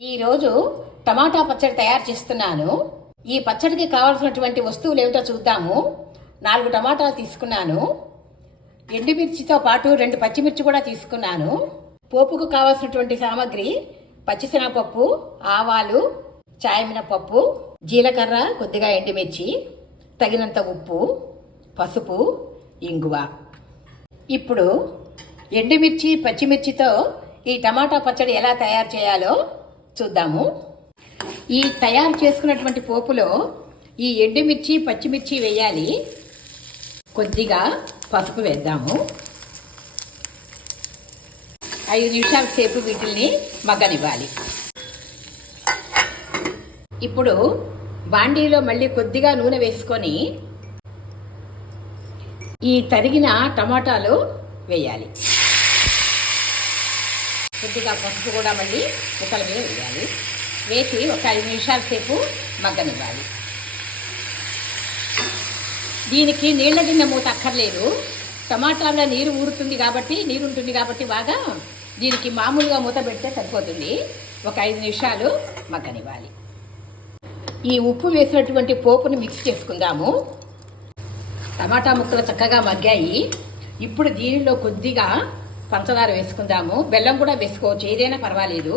ఈరోజు టమాటా పచ్చడి తయారు చేస్తున్నాను. ఈ పచ్చడికి కావాల్సినటువంటి వస్తువులు ఏమిటో చూద్దాము. నాలుగు టమాటాలు తీసుకున్నాను. ఎండుమిర్చితో పాటు రెండు పచ్చిమిర్చి కూడా తీసుకున్నాను. పోపుకు కావాల్సినటువంటి సామాగ్రి పచ్చిశనగపప్పు ఆవాలు చాయమినపప్పు జీలకర్ర కొద్దిగా ఎండుమిర్చి తగినంత ఉప్పు పసుపు ఇంగువ. ఇప్పుడు ఎండుమిర్చి పచ్చిమిర్చితో ఈ టమాటా పచ్చడి ఎలా తయారు చేయాలో చూద్దాము. ఈ తయారు చేసుకున్నటువంటి పోపులో ఈ ఎండుమిర్చి పచ్చిమిర్చి వేయాలి. కొద్దిగా పసుపు వేద్దాము. ఐదు నిమిషాల సేపు వీటిల్ని మగ్గనివ్వాలి. ఇప్పుడు బాండీలో మళ్ళీ కొద్దిగా నూనె వేసుకొని ఈ తరిగిన టమాటాలు వేయాలి. కొద్దిగా పసుపు కూడా మళ్ళీ ముక్కల మీద వేయాలి. వేసి ఒక ఐదు నిమిషాల సేపు మగ్గనివ్వాలి. దీనికి నీళ్ళ గిన్నె మూత అక్కర్లేదు. టమాటాలో నీరు ఊరుతుంది కాబట్టి నీరు ఉంటుంది కాబట్టి బాగా దీనికి మామూలుగా మూత పెడితే సరిపోతుంది. ఒక ఐదు నిమిషాలు మగ్గనివ్వాలి. ఈ ఉప్పు వేసినటువంటి పోపుని మిక్స్ చేసుకుందాము. టమాటా ముక్కలు చక్కగా మగ్గాయి. ఇప్పుడు దీనిలో కొద్దిగా పంచదార వేసుకుందాము. బెల్లం కూడా వేసుకోవచ్చు. ఏదైనా పర్వాలేదు.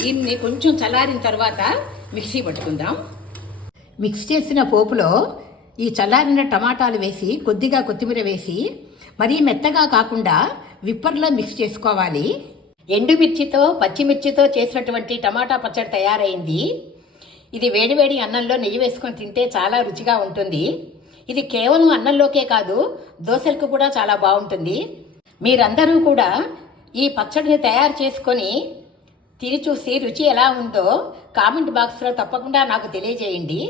దీన్ని కొంచెం చల్లారిన తర్వాత మిక్సీ పట్టుకుందాం. మిక్స్ చేసిన పోపులో ఈ చల్లారిన టమాటాలు వేసి కొద్దిగా కొత్తిమీర వేసి మరీ మెత్తగా కాకుండా విప్పర్లో మిక్స్ చేసుకోవాలి. ఎండుమిర్చితో పచ్చిమిర్చితో చేసినటువంటి టమాటా పచ్చడి తయారైంది. ఇది వేడివేడి అన్నంలో నెయ్యి వేసుకొని తింటే చాలా రుచిగా ఉంటుంది. ఇది కేవలం అన్నంలోకే కాదు దోశలకు కూడా చాలా బాగుంటుంది. మీరందరూ కూడా ఈ పచ్చడిని తయారు చేసుకొని తిరిచూసి రుచి ఎలా ఉందో కామెంట్ బాక్స్లో తప్పకుండా నాకు తెలియజేయండి.